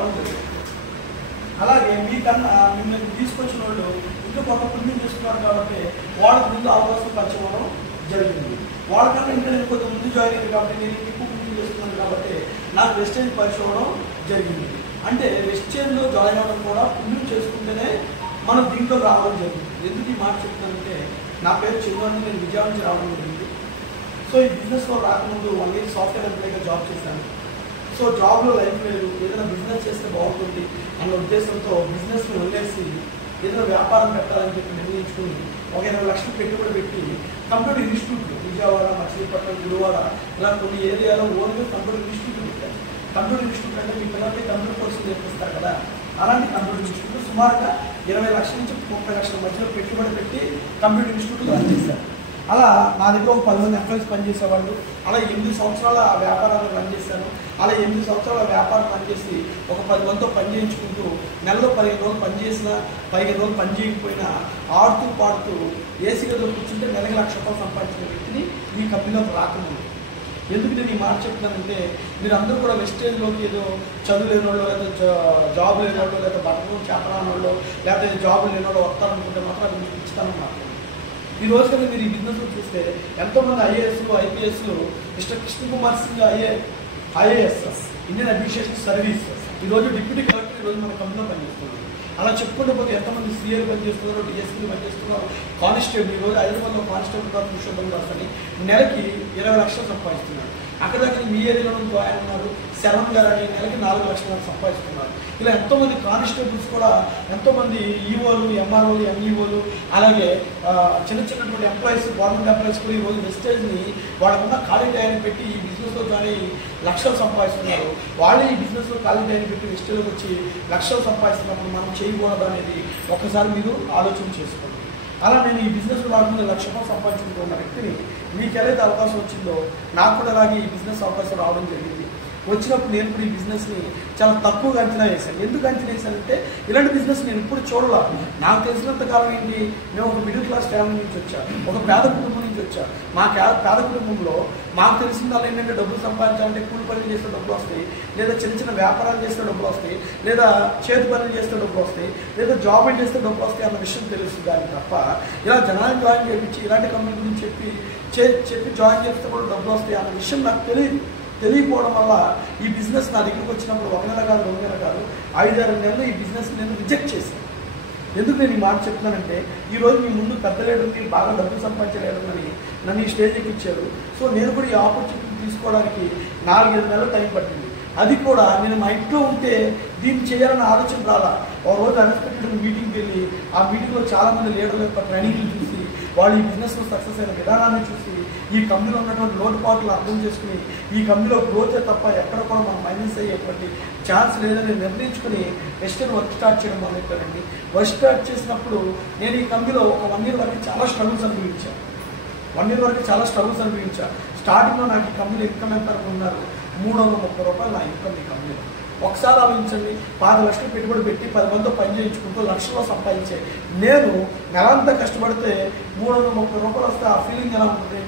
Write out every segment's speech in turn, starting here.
రావడం జరిగింది. అలాగే మీకన్నా మిమ్మల్ని తీసుకొచ్చిన వాళ్ళు ఇంకా కొంత పుణ్యం చేస్తున్నారు కాబట్టి వాళ్ళకి ముందు అవకాశం పంచడం జరిగింది. వాళ్ళకన్నా ఇంకా నేను కొంచెం ముందు జాయిన్ అయ్యింది కాబట్టి నేను ఎక్కువ పుణ్యం చేస్తున్నాను కాబట్టి నాకు వెస్టేజ్ పంచడం జరిగింది. అంటే వెస్టేజ్లో జాయిన్ అవ్వడం కూడా పుణ్యం చేసుకుంటేనే మనం దీంట్లో రావడం జరిగింది. ఎందుకు ఈ మాట చెప్తానంటే నా పేరు చిరువాణి, నేను విజయవాడ నుంచి రావడం జరిగింది. సో ఈ బిజినెస్లో రాకముందు 1 year సాఫ్ట్వేర్ ఎంప్లాయీగా జాబ్ చేశాను. సో జాబ్లో లైఫ్ లేదు, ఏదైనా బిజినెస్ చేస్తే బాగుంటుంది అన్న ఉద్దేశంతో బిజినెస్ని వదిలేసి ఏదైనా వ్యాపారం పెట్టాలని చెప్పి నిర్ణయించుకుని ఒక 20 లక్షలు పెట్టుబడి పెట్టి కంప్యూటర్ ఇన్స్టిట్యూట్ విజయవాడ, మచిలీపట్నం, గురువాడ ఇలా కొన్ని ఏరియాలో ఓన్గా కంప్యూటర్ ఇన్స్టిట్యూట్ పెట్టాను. కంప్యూటర్ ఇన్స్టిట్యూట్ అంటే మీ పిల్లలకి కంప్యూటర్ కోర్సులు నేర్పిస్తారు కదా, అలాంటి కంప్యూటర్ ఇన్స్టిట్యూట్ సుమారుగా 20 లక్షల నుంచి 30 లక్షల మధ్యలో పెట్టుబడి పెట్టి కంప్యూటర్ ఇన్స్టిట్యూట్ రన్ చేశారు. అలా నా దగ్గర ఒక 10 మంది ఎంప్లాయీస్ పనిచేసేవాళ్ళు. అలా 8 సంవత్సరాల ఆ వ్యాపారాన్ని రన్ చేశాను. అలా 8 సంవత్సరాల వ్యాపారం రన్ చేసి ఒక 10 మందితో పని చేయించుకుంటూ నెలలో 15 రోజులు పని చేసినా 15 రోజులు పని చేయకపోయినా ఆడుతూ పాడుతూ ఏసీ గదిలో కూర్చుంటే నెలకి ₹1,00,000 సంపాదించిన వ్యక్తిని ఈ కంపెనీలోకి రాకముందు. ఎందుకు నేను ఈ మాట చెప్తున్నానంటే మీరు అందరూ కూడా వెస్టేజ్లోకి ఏదో చదువు లేని వాళ్ళు, లేదా జాబ్ లేని వాళ్ళు, లేదా బట్టలు చేపరాని వాళ్ళు, లేకపోతే జాబ్ లేని వాళ్ళు వస్తారనుకుంటే మాత్రం అది మీకు ఇస్తాను మాత్రం. ఈ రోజు కన్నా మీరు ఈ బిజినెస్ చూస్తే ఎంతోమంది ఐఏఎస్లు, ఐపీఎస్లు, mister Krishna Kumar Singh IAS Indian administration service ఈరోజు డిప్యూటీ కలెక్టర్ ఈరోజు మన కంపెనీలో పనిచేస్తున్నారు. అలా చెప్పుకుంటూ పోతే ఎంతమంది సీఏలు పనిచేస్తున్నారు, డిఎస్పీలు పనిచేస్తున్నారు, కానిస్టేబుల్ ఈరోజు హైదరాబాద్లో కానిస్టేబుల్ గారు పురుషోత్తం దాస్ అని నెలకి 20 లక్షలు సంపాదిస్తున్నారు. అక్కడ దగ్గర మీ ఏరియాలో ఆయన ఉన్నారు శరణ్ గారు అని నెలకి 4 లక్షల సంపాదిస్తున్నారు. ఇలా ఎంతోమంది కానిస్టేబుల్స్ కూడా ఎంతోమంది ఈఓలు, ఎంఆర్ఓలు, ఎంఈఓలు, అలాగే చిన్నటువంటి ఎంప్లాయీస్, గవర్నమెంట్ ఎంప్లాయీస్ కూడా ఈరోజు వెస్టేజ్ని వాళ్ళకున్న ఖాళీ టైం పెట్టి ఈ బిజినెస్లో కానీ లక్షలు సంపాదిస్తున్నారు. వాళ్ళు ఈ బిజినెస్లో ఖాళీ టైం పెట్టి వెస్టేజ్కి వచ్చి లక్షలు సంపాదిస్తున్నప్పుడు మనం చేయకూడదు అనేది ఒకసారి మీరు ఆలోచన చేసుకోండి. అలా నేను ఈ బిజినెస్ వాడుకుని ₹1,00,000 సంపాదించుకున్న వ్యక్తిని మీకు ఏదైతే అవకాశం వచ్చిందో నాకు కూడా అలాగే ఈ బిజినెస్ అవకాశం రావడం జరిగింది. వచ్చినప్పుడు నేను కూడా ఈ బిజినెస్ని చాలా తక్కువగా అంచనా వేశాను. ఎందుకు అంచనా వేశానంటే ఇలాంటి బిజినెస్ నేను ఇప్పుడు చూడాల. నాకు తెలిసినంత కాలం ఏంటి, మేము ఒక మిడిల్ క్లాస్ ఫ్యామిలీ నుంచి వచ్చా, ఒక పేద కుటుంబం నుంచి వచ్చా. మా పేద కుటుంబంలో మాకు తెలిసిందల్లా ఏంటంటే డబ్బులు సంపాదించాలంటే కూలి పనులు చేస్తే డబ్బులు వస్తాయి, లేదా చిన్న చిన్న వ్యాపారాలు చేస్తే డబ్బులు వస్తాయి, లేదా చేతి పనులు చేస్తే డబ్బులు వస్తాయి, లేదా జాబ్ చేస్తే డబ్బులు వస్తాయి అన్న విషయం తెలుస్తుంది. దాని తప్ప ఇలా జనాన్ని జాయిన్ చేయించి ఇలాంటి కంపెనీ గురించి చెప్పి జాయిన్ చేస్తే కూడా డబ్బులు వస్తాయి అన్న విషయం నాకు తెలియకపోవడం వల్ల ఈ బిజినెస్ నా దగ్గరికి వచ్చినప్పుడు 1 నెల కాదు 2 నెలలు కాదు 5-6 నెలలు ఈ బిజినెస్ నేను రిజెక్ట్ చేశాను. ఎందుకు నేను ఈ మాట చెప్తున్నానంటే ఈరోజు మీ ముందు పెద్ద లీడర్కి బాగా డబ్బులు సంపాదించే లీడర్ని నన్ను ఈ స్టేజ్కి ఇచ్చారు. సో నేను కూడా ఈ ఆపర్చునిటీ తీసుకోవడానికి 4-5 నెలలు టైం పట్టింది. అది కూడా నేను మా ఇంట్లో ఉంటే దీన్ని చేయాలన్న ఆలోచన రాలా. ఒక రోజు అన్ఎక్స్పెక్టెడ్ మీటింగ్కి వెళ్ళి ఆ మీటింగ్లో చాలామంది లీడర్ల యొక్క ట్రైనింగ్లు చూసి వాళ్ళు ఈ బిజినెస్లో సక్సెస్ అయిన విధానాన్ని చూసి ఈ కంపెనీలో ఉన్నటువంటి లోటుపాట్లు అర్థం చేసుకుని ఈ కంపెనీలో గ్రోత్ తప్ప ఎక్కడ కూడా మనం మైనస్ అయ్యేటువంటి ఛాన్స్ లేదని నిర్ణయించుకుని వెస్టర్న్ వర్క్ స్టార్ట్ చేయడం మొదలెట్టానండి. వర్క్ స్టార్ట్ చేసినప్పుడు నేను ఈ కంపెనీలో ఒక 1 year వరకు చాలా స్ట్రగుల్స్ అనుభవించాను. 1 year వరకు చాలా స్ట్రగుల్స్ అనుభవించాను. స్టార్టింగ్లో నాకు ఈ కంపెనీ ఇన్కమ్ ఎంత అనుకున్నారు, ₹330 నా ఇన్కమ్ ఈ కంపెనీలో. ఒకసారి ఆలోచించండి, 5 లక్షలు పెట్టుబడి పెట్టి 10 మందితో పని చేయించుకుంటూ లక్షల్లో సంపాదించే నేను నెలంతా కష్టపడితే ₹330 వస్తే ఆ ఫీలింగ్ ఎలా ఉంటుంది?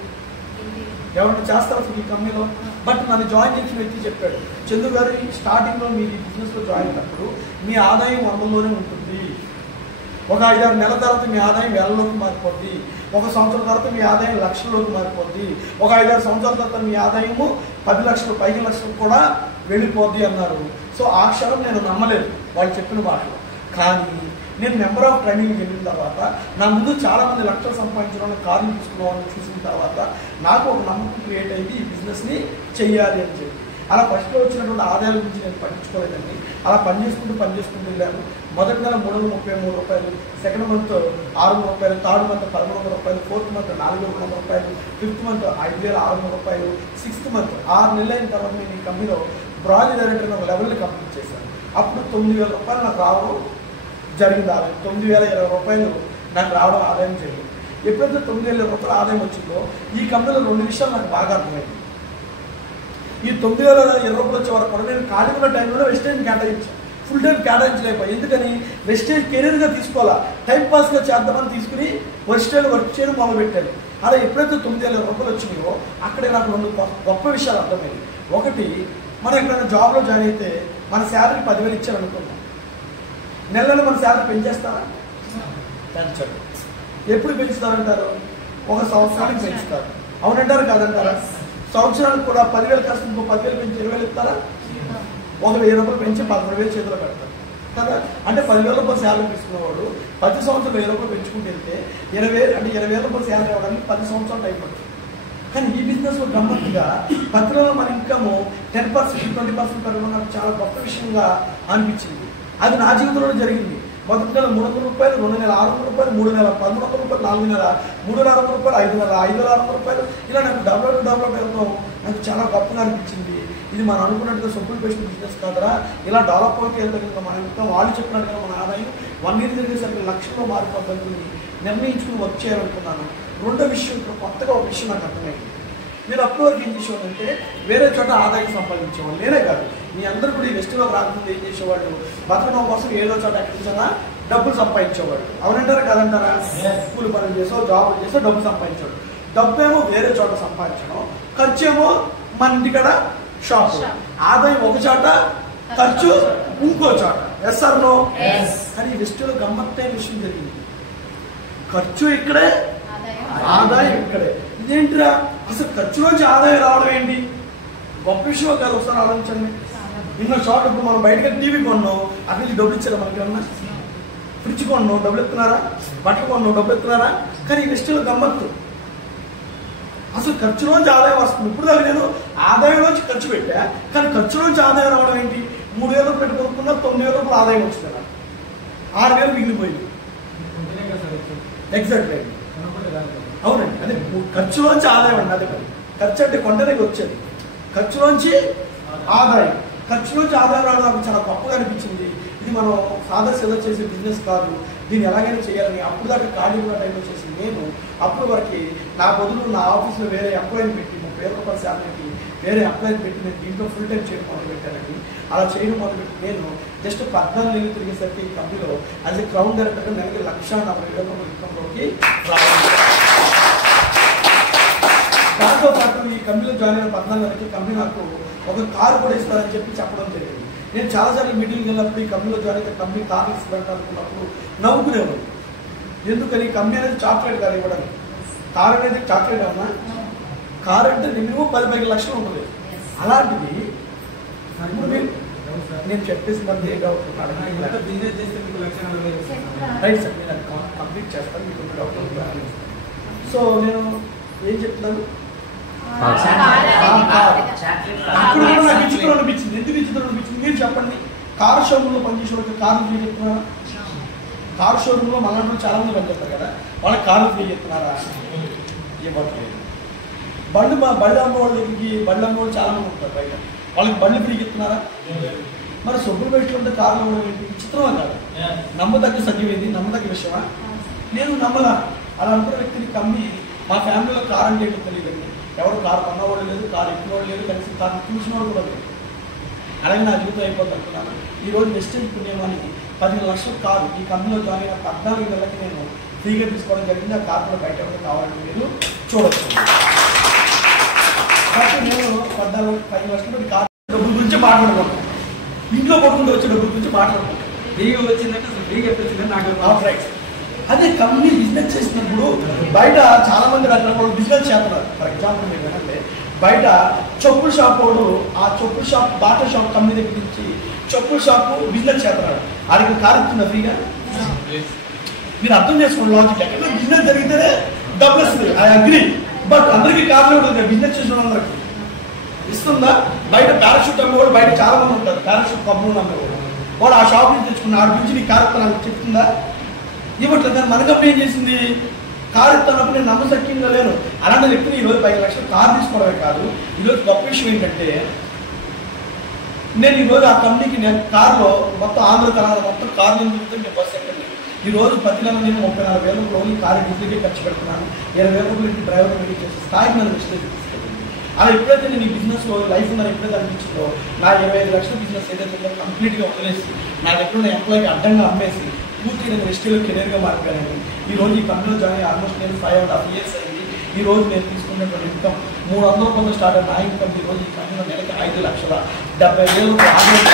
ఎవరైనా చేస్తారు ఈ కంపెనీలో? బట్ నన్ను జాయిన్ చేసిన వ్యక్తి చెప్పాడు, చందు గారు స్టార్టింగ్లో మీరు ఈ బిజినెస్లో జాయిన్ అయినప్పుడు మీ ఆదాయం 100లోనే ఉంటుంది, ఒక 5-6 నెలల తర్వాత మీ ఆదాయం 1000లోకి మారిపోద్ది, 1 సంవత్సరం తర్వాత మీ ఆదాయం లక్షల్లోకి మారిపోద్ది, ఒక 5-6 సంవత్సరాల తర్వాత మీ ఆదాయము 10 లక్షలు 15 లక్షలు కూడా వెళ్ళిపోద్ది అన్నారు. సో ఆ క్షణం నేను నమ్మలేదు వాళ్ళు చెప్పిన భాషలో. కానీ నేను మెంబర్ ఆఫ్ ట్రైనింగ్ వెళ్ళిన తర్వాత నా ముందు చాలామంది లక్షలు సంపాదించడం కార్లు తీసుకున్న వాళ్ళని చూసిన తర్వాత నాకు ఒక నమ్మకం క్రియేట్ అయింది ఈ బిజినెస్ని చెయ్యాలి అని చెప్పి. అలా ఫస్ట్లో వచ్చినటువంటి ఆదాయాల గురించి నేను పట్టించుకోలేదండి. అలా పనిచేసుకుంటూ వెళ్ళాను. మొదటి నెల ₹333, second month ₹600, third month ₹1,300, fourth month ₹400, fifth month ₹5,600, sixth month 6 నెలలు అయిన తర్వాత నేను ఈ కంపెనీలో బ్రాంచ్ డైరెక్టర్ ఒక లెవెల్ని కంప్లీట్ చేశాను. అప్పుడు ₹9,000 నాకు రావడం జరిగింది. ఆదాయం ₹9,020 నాకు రావడం ఆదాయం జరిగింది. ఎప్పుడైతే ₹9,000 ఆదాయం వచ్చిందో ఈ కంపెనీలో 2 విషయాలు నాకు బాగా అర్థమైంది. ఈ ₹9,020 వచ్చే వరకు కూడా నేను ఖాళీ ఉన్న టైంలో వెస్టేజ్ కేటాయించాను. ఫుల్ టైం కేటాయించలేకపోయి. ఎందుకని వెస్టేజ్ కెరీర్గా తీసుకోవాలా, టైంపాస్గా చేద్దామని తీసుకుని వెస్టేజ్ వర్క్ చేయడం మొదలుపెట్టాను. అలా ఎప్పుడైతే ₹9,000 వచ్చినాయో అక్కడే నాకు 2 గొప్ప విషయాలు అర్థమైంది. ఒకటి, మనం ఎక్కడైనా జాబ్లో జాయిన్ అయితే మన శాలరీ 10,000 ఇచ్చారనుకున్నాం, నెలలో మన శాలరీ పెంచేస్తారా? పెంచరు. ఎప్పుడు పెంచుతారంటారు? ఒక సంవత్సరానికి పెంచుతారు. అవునంటారు కాదంటారా? సంవత్సరానికి కూడా 10,000 కాస్త ఇంకో 10,000 పెంచి 20,000 ఇస్తారా? ఒక 1,000 రూపాయలు పెంచి 13,000 చేతిలో పెడతారు కదా. అంటే 10,000 రూపాయలు శాలరీ తీసుకున్నవాడు ప్రతి సంవత్సరం 1,000 రూపాయలు పెంచుకుంటూ వెళ్తే 20,000 రూపాయలు శాలరీ అవ్వడానికి 10 సంవత్సరాలు అయిపోతుంది. కానీ ఈ బిజినెస్ లో గమ్మత్తుగా ప్రతిలో మన ఇన్కమ్ 10%, 20% పెరగడం నాకు చాలా గొప్ప విషయంగా అనిపించింది. అది నా జీవితంలో జరిగింది. మొదటి నెల 300 రూపాయలు, 2 నెలల 600 రూపాయలు, 3 నెలల 1,300 రూపాయలు, 4 నెలల 3,600 రూపాయలు, 5 నెలల 5,600 రూపాయలు, ఇలా నాకు డెవలప్ వెళ్తాం. నాకు చాలా గొప్పగా అనిపించింది. ఇది మనం అనుకున్నట్టుగా సొంపులు పేస్ట్ బిజినెస్ కాదరా, ఇలా డెవలప్ అవుతే వెళ్తాం. మన ఇన్కమ్ వాళ్ళు చెప్పినట్టుగా మన ఆదాయం 1 ఇయర్ జరిగేసరికి లక్షల్లో మారిపోద్దని నిర్ణయించుకుని వర్క్ చేయాలనుకున్నాను. రెండో విషయం, ఇప్పుడు కొత్తగా ఒక విషయం నాకు అర్థమైంది. మీరు అప్పటి వరకు ఏం చేసేవాళ్ళంటే వేరే చోట ఆదాయం సంపాదించేవాళ్ళు. నేనే కాదు, మీ అందరూ కూడా ఈ ఫెస్టివల్ రాకముందు ఏం చేసేవాళ్ళు, బతకడం కోసం ఏదో చోట ఎక్కడికైనా డబ్బులు సంపాదించేవాళ్ళు. అవునంటారా కాదంటారా? స్కూల్ పనులు చేసో జాబులు చేసో డబ్బులు సంపాదించేవాడు. డబ్బు ఏమో వేరే చోట సంపాదించడం, ఖర్చు ఏమో మన ఇంటికాడ షాప్. ఆదాయం ఒక చోట, ఖర్చు ఇంకో చోట. Yes or no? కానీ ఈ ఫెస్టివల్ గమ్మత్తైన విషయం జరిగింది. ఖర్చు ఇక్కడే, ఆదాయం ఇక్కడే. ఇదేంటిరా, అసలు ఖర్చులోంచి ఆదాయం రావడం ఏంటి? గొప్ప విషయం కాదు. ఒకసారి ఆలోచించండి. నిన్న షార్ట్ ఇప్పుడు మనం బయటకి టీవీ కొన్నాం, అక్కడి నుంచి డబ్బులు ఇచ్చారా? మనకి ఏమన్నా ఫ్రిడ్జ్ కొన్నాం, డబ్బులు ఎత్తున్నారా? బట్టలు కొన్నాం, డబ్బులు ఎత్తున్నారా? కానీ ఈ ఫెస్టివల్ గమ్మత్తు, అసలు ఖర్చులోంచి ఆదాయం వస్తుంది. ఇప్పుడు దాకా నేను ఆదాయంలోంచి ఖర్చు పెట్టా, కానీ ఖర్చులోంచి ఆదాయం రావడం ఏంటి? 3,000 రూపాయలు పెట్టి కొనుక్కున్నా 9,000 రూపాయలు ఆదాయం వస్తుంది. 6,000 మిగిలిపోయింది. Exact right. అవునండి, అదే ఖర్చులోంచి ఆదాయం అండి. అదే ఖర్చు అంటే కొండనే వచ్చేది. ఖర్చులోంచి ఆదాయం, ఖర్చులోంచి ఆదాయం రావడం నాకు చాలా గొప్పగా అనిపించింది. ఇది మనం సాదర్శంగా చేసే బిజినెస్ కాదు, దీన్ని ఎలాగైనా చేయాలని అప్పుడు దాకా ఖాళీ ఉన్న టైంలో చేసి నేను అప్పుడు వరకు నా బదులు నా ఆఫీస్లో వేరే ఎంప్లాయీని పెట్టి 30,000 రూపాయల శాలరీకి వేరే ఎంప్లాయీని పెట్టి నేను దీంట్లో ఫుల్ టైం చేయడం మొదలు పెట్టానండి. అలా చేయడం మొదలుపెట్టి నేను జస్ట్ 14 నెలలు తిరిగేసరికి ఈ కంపెనీలో యాజ్ ఎ క్రౌన్ డైరెక్టర్గా నెలకి 1,40,000 రూపాయల ఇన్కంలోకి రావాలి. దాంతో పాటు ఈ కంపెనీలో జాయిన్ అయిన 14 నెలలకి కంపెనీ నాకు ఒక కారు కూడా ఇస్తారని చెప్పి చెప్పడం జరిగింది. నేను చాలాసార్లు మీటింగ్కి వెళ్ళినప్పుడు ఈ కంపెనీలో జాయిన్ అయితే కంపెనీ కార్లు ఇస్తారనుకున్నప్పుడు నవ్వుకునేవాడు. ఎందుకని? కంపెనీ అనేది చాక్లెట్ కాదు ఇవ్వడానికి. కారు అనేది చాక్లెట్ అన్నా, కారు అంటే మినిమం 10-15 లక్షలు ఉంటుంది. అలాంటిది నేను చెప్పేసి మరి ఏ డౌట్ రైట్ సార్, నేను కంప్లీట్ చేస్తాను, మీకు డౌట్. సో నేను ఏం చెప్తున్నాను, ఇప్పుడు కూడా నాకు విచిత్రం అనిపించింది. ఎందుకు విచిత్రం అనిపించింది మీరు చెప్పండి. కారు షోరూంలో పనిచేసే వాళ్ళకి కార్లు ఫ్రీ చెప్తున్నారా? కారు షోరూంలో మళ్ళీ చాలా మంది పనిచేస్తారు కదా, వాళ్ళకి కార్లు ఫ్రీ చెప్తున్నారా? ఇవ్వట్లేదు. బళ్ళు అమ్మ వాళ్ళ దగ్గరికి బళ్ళు అమ్మ వాళ్ళు చాలా మంది ఉంటారు బయట, వాళ్ళకి బళ్ళు ఫ్రీ చెప్తున్నారా? మరి సొబ్బులు బయటలో ఉంటే కార్లు అవ్వడం ఏంటి? విచిత్రమా కాదు? నమ్మదగ్గ సత్యమైంది, నమ్మదగ్గ విషయమా? నేను నమ్మలా. అలా అనుకున్న వ్యక్తిని కమ్మి మా ఫ్యామిలీలో కారు అంటే ఏంటో తెలియదండి. ఎవరు కారు కొన్నవాళ్ళు లేదు, కారు ఎక్కినవాళ్ళు లేదు, కనీసం కారు చూసినవాళ్ళు కూడా లేదు. అలాగే నా జీవితం అయిపోతుంది అనుకున్నాను. ఈరోజు వెస్టేజ్ పుణ్యమానికి 10 లక్షల కారు ఈ కంపెనీలో జాయిన్ అయిన 14 నెలలకి నేను ఫ్రీగా తీసుకోవడం జరిగింది. ఆ కారు కూడా బయట ఎవరు కావాలంటే మీరు చూడవచ్చు. కాబట్టి నేను 14-15 లక్షల మంది కారు డబ్బుల గురించి మాట్లాడుకుంటాను. ఇంట్లో పడుకుంటూ వచ్చే డబ్బుల గురించి మాట్లాడుకుంటాను. ఫ్రీగా వచ్చిందంటే అసలు ఫ్రీగా వచ్చిందని నాకు రైట్. అదే కంపెనీ బిజినెస్ చేసినప్పుడు బయట చాలా మంది రకరకాల బిజినెస్ చేస్తున్నారు. ఫర్ ఎగ్జాంపుల్ మీరు ఏంటంటే బయట చెప్పుల షాప్ వాడు ఆ చెప్పుల షాప్ బాటా షాప్ కంపెనీ దగ్గర నుంచి చెప్పుల షాప్ బిజినెస్ చేస్తున్నాడు. ఆడికి కారు ఇస్తుందా ఫ్రీగా? మీరు అర్థం చేసుకోండి లాజిక్. ఎక్కడ బిజినెస్ జరిగితేనే డబ్బులు వస్తుంది, ఐ అగ్రీ. బట్ అందరికీ కార్లు ఉంటుంది, బిజినెస్ చేసిన అందరికి ఇస్తుందా? బయట పారాషూట్ అమ్మే కూడా బయట చాలా మంది ఉంటారు. పారాషూట్ కంపెనీ అమ్మేవాడు వాడు ఆ షాప్ నుంచి తెచ్చుకున్న ఆడి నుంచి నీ కారు నాకు చెప్తుందా? ఇవ్వట్లేదు. కానీ మన కంపెనీ ఏం చేసింది, కారు ఇస్తున్నప్పుడు నేను నమ్మశక్యంగా లేను. అలాంటి వ్యక్తిని ఈరోజు 10 లక్షలు కారు తీసుకోవడమే కాదు, ఈరోజు గొప్ప విషయం ఏంటంటే నేను ఈరోజు ఆ కంపెనీకి నేను కారులో మొత్తం ఆంధ్ర తెలంగాణ మొత్తం కార్లు నేను బస్సు ఎక్కండి. ఈరోజు ప్రతి నెల నేను 34,000 రూపాయలు ఓన్లీ కారు డీజిల్కే ఖర్చు పెడుతున్నాను. 20,000 రూపాయలు డ్రైవర్ పెట్టి చేసే స్థాయికి నేను విశ్లేషణ తీసుకెళ్ళింది. అలా ఎప్పుడైతే నేను ఈ బిజినెస్లో లైఫ్ ఉందని ఎప్పుడైతే అనిపించిందో నా 25 లక్షల బిజినెస్ ఏదైతే కంప్లీట్గా వదిలేసి నా దగ్గర ఎంప్లాయీకి అడ్డంగా అమ్మేసి పూర్తి నేను ఎస్టీలో కెరీర్గా మారిపోయానండి. ఈ రోజు ఈ కంపెనీలో జాయిన్ అయ్యి ఆల్మోస్ట్ నేను 5.5 years అయింది. ఈ రోజు నేను తీసుకున్నటువంటి ఇన్కమ్ 300 రూపాయలు స్టార్ట్ అయిన నా ఇన్కమ్ ఈ రోజు ఈ కంపెనీలో నెలకి 5,70,000 ఆదాయం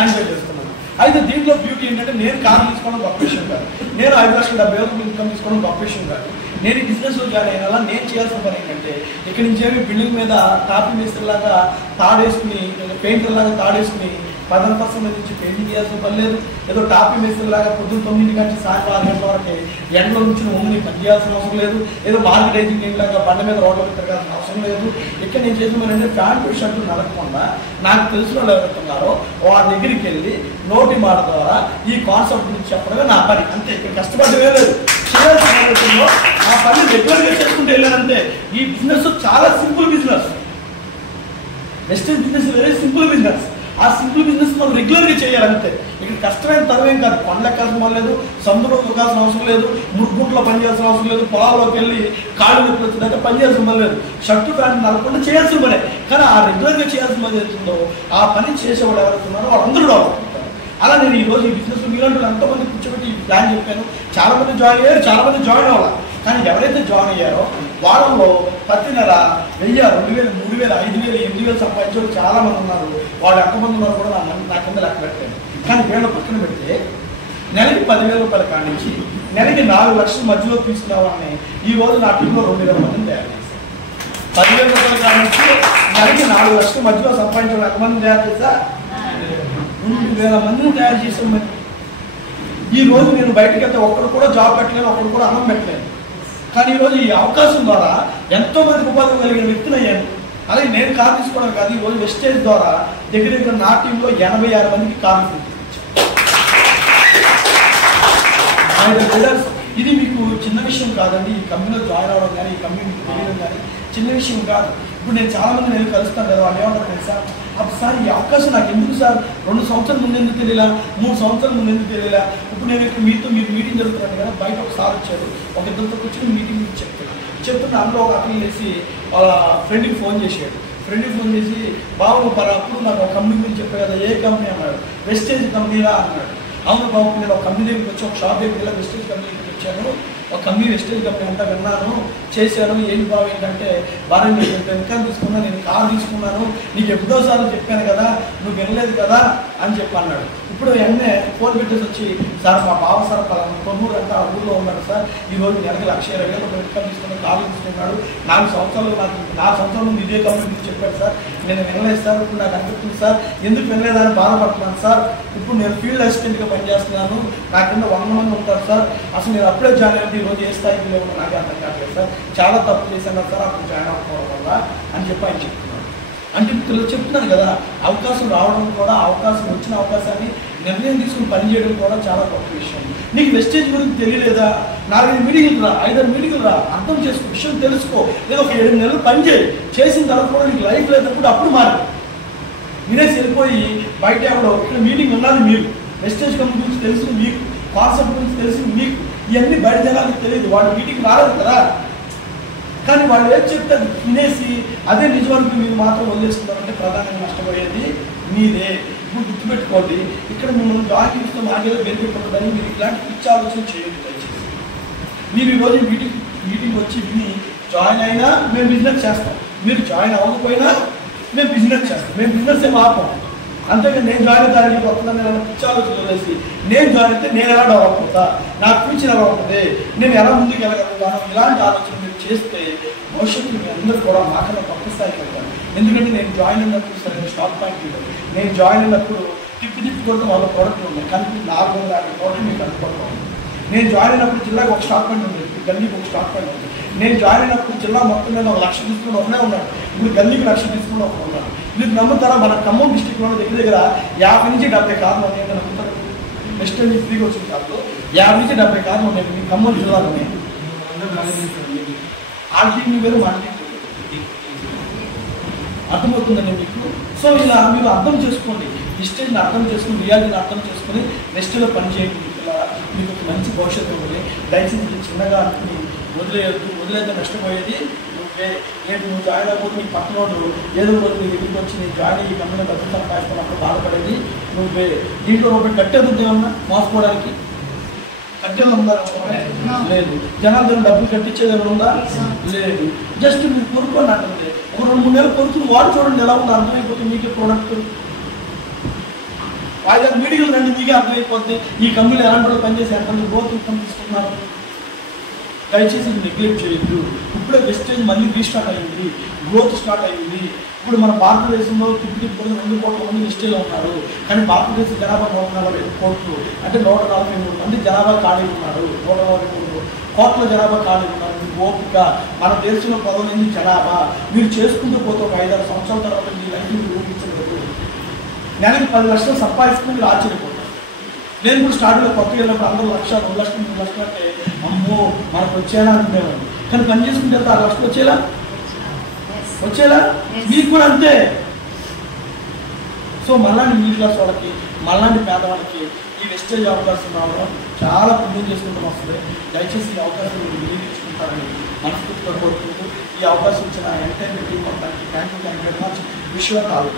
అని చెప్పేస్తున్నాను. అయితే దీంట్లో బ్యూటీ ఏంటంటే నేను కారు తీసుకోవడం గొప్ప విషయం కాదు, నేను 5,70,000 ఇన్కమ్ తీసుకోవడం గొప్ప విషయం కాదు. నేను ఈ బిజినెస్లో జాయిన్ అయినా నేను చేయాల్సిన పని ఏంటంటే ఇక్కడి నుంచి ఏమి బిల్డింగ్ మీద టాపీ మేస్త్రిలాగా తాడేసుకుని పెయింటర్ లాగా తాడేసుకుని 10% నుంచి పెయింటింగ్ చేయాల్సిన పని లేదు. ఏదో టాపీ మేస్త్రిలాగా పొద్దున్న 9 గంటల సాయంత్రం 6 గంటల వరకు ఎండలో నుంచి ఉండి పని చేయాల్సిన అవసరం లేదు. ఏదో మార్కెటైజింగ్ లాగా బండ మీద రోడ్ల మీద తిరగాల్సిన అవసరం లేదు. ఇక్కడ నేను చేసిన పని అంటే ప్యాంటు షర్టు నడకకుండా నాకు తెలిసిన వాళ్ళు ఎవరుతున్నారో వాళ్ళ దగ్గరికి వెళ్ళి నోటి మాట ద్వారా ఈ కాన్సెప్ట్ గురించి చెప్పడమే నా పని, అంతే. ఇక్కడ కష్టపడమే లేదు. చేయాల్సిన ఆ పని రెగ్యులర్గా చేసుకుంటూ వెళ్ళానంటే ఈ బిజినెస్ చాలా simple business. Western business very simple business. ఆ సింపుల్ బిజినెస్ మనం రెగ్యులర్గా చేయాలంటే ఇక్కడ కష్టమైన తరవేం కాదు. పండ్లెక్కాల్సిన పని లేదు, సముద్రంలో దొరకాల్సిన అవసరం లేదు, మురుగుంట్లో పని చేయాల్సిన అవసరం లేదు, పొలాల్లోకి వెళ్ళి కాళ్ళు నొప్పి వచ్చిందంటే పని చేయాల్సిన పని లేదు, షర్టు ప్యాంట్ నడకుండా చేయాల్సిన పనే. కానీ ఆ రెగ్యులర్గా చేయాల్సిన పని ఏతుందో ఆ పని చేసేవాడు ఎవరుతున్నారో వాళ్ళందరూ డెవలప్ అవుతారు. అలా నేను ఈరోజు ఈ బిజినెస్ మీలాంటి ఎంతోమంది కూర్చోబెట్టి ఈ ప్లాన్ చెప్పాను. చాలా మంది జాయిన్ అయ్యారు, చాలా మంది జాయిన్ అవ్వాలి. కానీ ఎవరైతే జాయిన్ అయ్యారో వారంలో ప్రతి నెల 1000, 2000, 3000, 5000, 8000 సంపాదించే చాలా మంది ఉన్నారు. వాళ్ళు ఎంతమంది ఉన్నారు కూడా నా కింద లెక్క పెట్టాను. కానీ వీళ్ళ పక్కన పెడితే నెలకి 10,000 రూపాయల కాడి నుంచి నెలకి 4 లక్షల మధ్యలో తీసుకురావాలని ఈ రోజు నా టీంలో 2,000 మందిని తయారు చేశాను. 10,000 రూపాయల కాడి నుంచి నెలకి 4 లక్షల మధ్యలో సంపాదించడం ఎంతమంది తయారు చేశా? 2,000 మందిని తయారు చేసాం. ఈ రోజు నేను బయటకు వెళ్తే ఒక్కడు కూడా జాబ్ పెట్టలేను, ఒక్కడు కూడా అన్నం పెట్టలేను. కానీ ఈరోజు ఈ అవకాశం ద్వారా ఎంతో మందికి ఉపాధి కలిగిన వ్యక్తిని అయ్యాను. అలాగే నేను కార్ తీసుకోవడం కాదు, ఈరోజు వెస్టేజ్ ద్వారా దగ్గర దగ్గర నా టీంలో 86 మందికి కార్లు లీడర్స్. ఇది మీకు చిన్న విషయం కాదండి. ఈ కంపెనీలో జాయిన్ అవ్వడం కానీ ఈ కంపెనీ తెలియడం కానీ చిన్న విషయం కాదు. ఇప్పుడు నేను చాలా మంది నేను కలుస్తాను కదా, వాళ్ళు ఏమంటారు తెలుసా, అప్పుడు సార్ ఈ అవకాశం నాకు ఎందుకు సార్ 2 సంవత్సరాల ముందు ఎందుకు తెలియలా, 3 సంవత్సరాల ముందు ఎందుకు తెలియలా. ఇప్పుడు నేను ఇక్కడ మీరు మీటింగ్ జరుగుతున్నాను కదా, బయట ఒక సార్ వచ్చారు, ఒక ఇద్దరితో కూర్చొని మీటింగ్ చెప్తున్నా. అందులో ఒక అతను వేసి వాళ్ళ ఫ్రెండ్కి ఫోన్ చేశాడు. ఫ్రెండ్కి ఫోన్ చేసి బాబు అప్పుడు నాకు ఒక కంపెనీ గురించి చెప్పారు కదా, ఏ కంపెనీ అన్నాడు. వెస్టేజ్ కంపెనీరా అన్నాడు. అవును బాబు, నేను ఒక కంపెనీ దగ్గరికి వచ్చి ఒక షాప్ దగ్గరికి వెళ్ళి వెస్టేజ్ కంపెనీకి వచ్చాను, ఒక కంపెనీ వెస్టేజ్ కంపెనీ అంతా విన్నాను, చేశాను. ఏంటి బాబు ఏంటంటే వారం నేను ఇన్కమ్ తీసుకున్నాను, నేను కార్ తీసుకున్నాను, నీకు ఎప్పుడోసార్లు చెప్పాను కదా, నువ్వు వినలేదు కదా అని చెప్పి అన్నాడు. ఇప్పుడు వెంటనే ఫోన్ పెట్టేసి వచ్చి సార్ మా బావ సార్ కొన్నూరు అంతా ఆ ఊళ్ళో ఉన్నాడు సార్, ఈరోజు నెలకి 1,20,000 రూపాయలు ఇన్కమ్ తీసుకున్నాను, కార్లు తీసుకున్నాడు, 4 సంవత్సరాలు నాకు 4 సంవత్సరాల ముందు ఇదే కంపెనీ గురించి చెప్పాడు సార్, నేను వినలేదు సార్, ఇప్పుడు నాకు అనిపిస్తుంది సార్, ఎందుకు వినలేదని బాధపడుతున్నాను సార్. ఇప్పుడు నేను ఫీల్డ్ అసిస్టెంట్గా పనిచేస్తున్నాను, నా కింద 100 మంది ఉంటారు సార్, అసలు నేను అప్పుడే జాయిన్ అయ్యి ఈరోజు ఏ స్థాయికి లేవు నాకే అర్థం కావట్లేదు సార్, చాలా తప్పు చేశాను సార్ అప్పుడు జాయిన్ అవ్వడం వల్ల అని చెప్పి ఆయన చెప్తున్నాడు. అంటే చెప్తున్నాను కదా, అవకాశం రావడం కూడా, అవకాశం వచ్చిన అవకాశాన్ని నిర్ణయం తీసుకుని పనిచేయడం కూడా చాలా గొప్ప విషయం. నీకు వెస్టేజ్ గురించి తెలియలేదా, 4-5 మీటింగ్లు రా, 5-6 మీటింగ్లు రా, అర్థం చేసుకో, విషయం తెలుసుకో, లేదా ఒక 7 నెలలు పని చేయి, చేసిన తర్వాత కూడా నీకు లైఫ్ లేదప్పుడు అప్పుడు మారు. వినేసి వెళ్ళిపోయి బయట ఎవడో ఇక్కడ మీటింగ్ ఉన్నది మీరు, వెస్టేజ్ కంపెనీ గురించి తెలిసింది మీకు, కాన్సెప్ట్ గురించి తెలిసింది మీకు, ఇవన్నీ బయట జనాలకు తెలియదు, వాళ్ళు మీటింగ్ రాలేదు కదా. కానీ వాళ్ళు ఏం చెప్తే వినేసి అదే నిజానికి మీరు మాత్రం వదిలేసుకున్నారంటే ప్రధానంగా నష్టపోయేది మీదే. ఇప్పుడు గుర్తుపెట్టుకోండి, ఇక్కడ మిమ్మల్ని జాయిన్ చేస్తే మాకేదో బెనిఫిట్ ఉంటుందని మీరు ఇలాంటి పిచ్చి ఆలోచన చేయొద్దు దయచేసి. మీరు ఈరోజు మీటింగ్ వచ్చి విని జాయిన్ అయినా మేము బిజినెస్ చేస్తాం, మీరు జాయిన్ అవ్వకపోయినా మేము బిజినెస్ చేస్తాం, మేము బిజినెస్ ఏం ఆపం. అంతేగా నేను జాయిన్ అవుతానికి వస్తుందని నేను పిచ్చి ఆలోచన వదిలేసి నేను జాయిన్ అయితే నేను ఎలా డెవలప్ అవుతా, నాకు ఫ్యూచర్ ఎలా ఉంటుంది, నేను ఎలా ముందుకు వెళ్ళగలుగుతాను, ఇలాంటి ఆలోచన మీరు చేస్తే భవిష్యత్తు మీ అందరూ కూడా మాకన్నా గొప్ప స్థాయికి వెళ్తాను. ఎందుకంటే నేను జాయిన్ అయినప్పుడు సరైన స్టాక్ పాయింట్ లేదు, నేను జాయిన్ అయినప్పుడు తిప్పి కొడుతూ వాళ్ళ ప్రోడక్ట్లు ఉన్నాయి, కానీ 450 ప్రోడక్ట్ మీకు అందుబాటులో ఉంది. నేను జాయిన్ అయినప్పుడు జిల్లాకు ఒక స్టాక్ పాయింట్ ఉంది, గల్లీకి ఒక స్టాక్ పాయింట్ ఉంది. నేను జాయిన్ అయినప్పుడు జిల్లా మొత్తం మీద 1,00,000 తీసుకుని ఒకనే ఉన్నాడు, ఇప్పుడు గల్లీకి 1,00,000 తీసుకుని ఒకరు ఉన్నాడు. మీరు నమ్ముతారా, మన ఖమ్మం డిస్టిక్లో దగ్గర 50 నుంచి 70 కార్లు ఉన్నాయి. నమ్ముతారు, నెక్స్ట్ టైం ఫ్రీగా వచ్చిన కార్లు 50 నుంచి 70 కార్లు ఉన్నాయి మీ ఖమ్మం జిల్లాలోనే. ఆ టీం వేరు మన టీం అర్థమవుతుందండి మీకు. సో ఇలా మీరు అర్థం చేసుకోండి, హిస్టరీని అర్థం చేసుకుని, రియాలిటీని అర్థం చేసుకుని నెక్స్ట్లో పనిచేయండి. ఇలా మీకు ఒక మంచి భవిష్యత్తు ఉంటుంది. దయచేసి చిన్నగా అనుకుని వదిలేస్తే నష్టపోయేది నువ్వే. నువ్వు జాయిన్ అవ్వదు, నీ పక్కనోడు ఏదో రోజు నీ దగ్గరికి వచ్చి నీ జాయిన్ ఈ కంపెనీలో డబ్బులు సంపాదిస్తున్నప్పుడు బాధపడేది నువ్వే. దీంట్లో ఒకటి కట్టేది ఏమన్నా మోసపోవడానికి కట్టేది ఉందా? లేదు. జనాలు డబ్బులు కట్టించేది ఏమైనా ఉందా? లేదు. జస్ట్ మీరు కొనుక్కోండి అంటే ఒక 2-3 నెలలు కొనుక్కుని వాడు చూడండి ఎలా ఉందో అర్థమైపోతుంది మీకే ప్రోడక్ట్. 5-6 మీటింగ్లు రండి, మీకే అర్థమైపోద్ది ఈ కంపెనీలు ఎలాంటి వాళ్ళు పనిచేసి ఎంతమంది గ్రోత్ ఇన్కమ్ తీసుకున్నారు. దయచేసి నెగ్లెక్ట్ చేయొద్దు. ఇప్పుడే వెస్టేజ్ మళ్ళీ రీస్టార్ట్ అయింది, గ్రోత్ స్టార్ట్ అయింది. ఇప్పుడు మన భారతదేశంలో 2 కోట్ల మంది వెస్టేజ్ ఉన్నారు, కానీ భారతదేశ జనాభా 140 కోట్లు, అంటే 143 మంది జనాభా ఖాళీ ఉన్నారు. 143 కోట్ల జనాభా ఖాళీ ఉన్నారు. ఓపిక, మన దేశంలో 10 జనాభా మీరు చేసుకుంటూ పోతే ఒక 5-6 సంవత్సరాల తర్వాత మీ లైఫ్ మీరు ఊహించలేదు. నెలకి 10 లక్షలు సంపాదిస్తే మీరు ఆశ్చర్యపోతారు. నేను ఇప్పుడు స్టార్టింగ్లో కొత్త వెళ్ళినప్పుడు అందరూ 1 లక్ష 2 లక్షలు 3 లక్షలు అంటే అమ్మో మనకు వచ్చేలా అనుకునేవాడిని. కానీ పని చేసుకుంటే 6 లక్షలు వచ్చేలా మీకు కూడా అంతే. సో మళ్ళాంటి మిడిల్ క్లాస్ వాళ్ళకి, మళ్ళాంటి పేదవాళ్ళకి ఈ వెస్టేజ్ అవకాశం రావడం చాలా పుణ్యం చేసుకుంటూ వస్తుంది. దయచేసి ఈ అవకాశం మీరు వినియోగించుకుంటారని మనస్ఫూర్తిగా కోరుకుంటూ ఈ అవకాశం ఇచ్చిన ఎంటైర్ టీం మొత్తానికి thank you very much. Wish you all.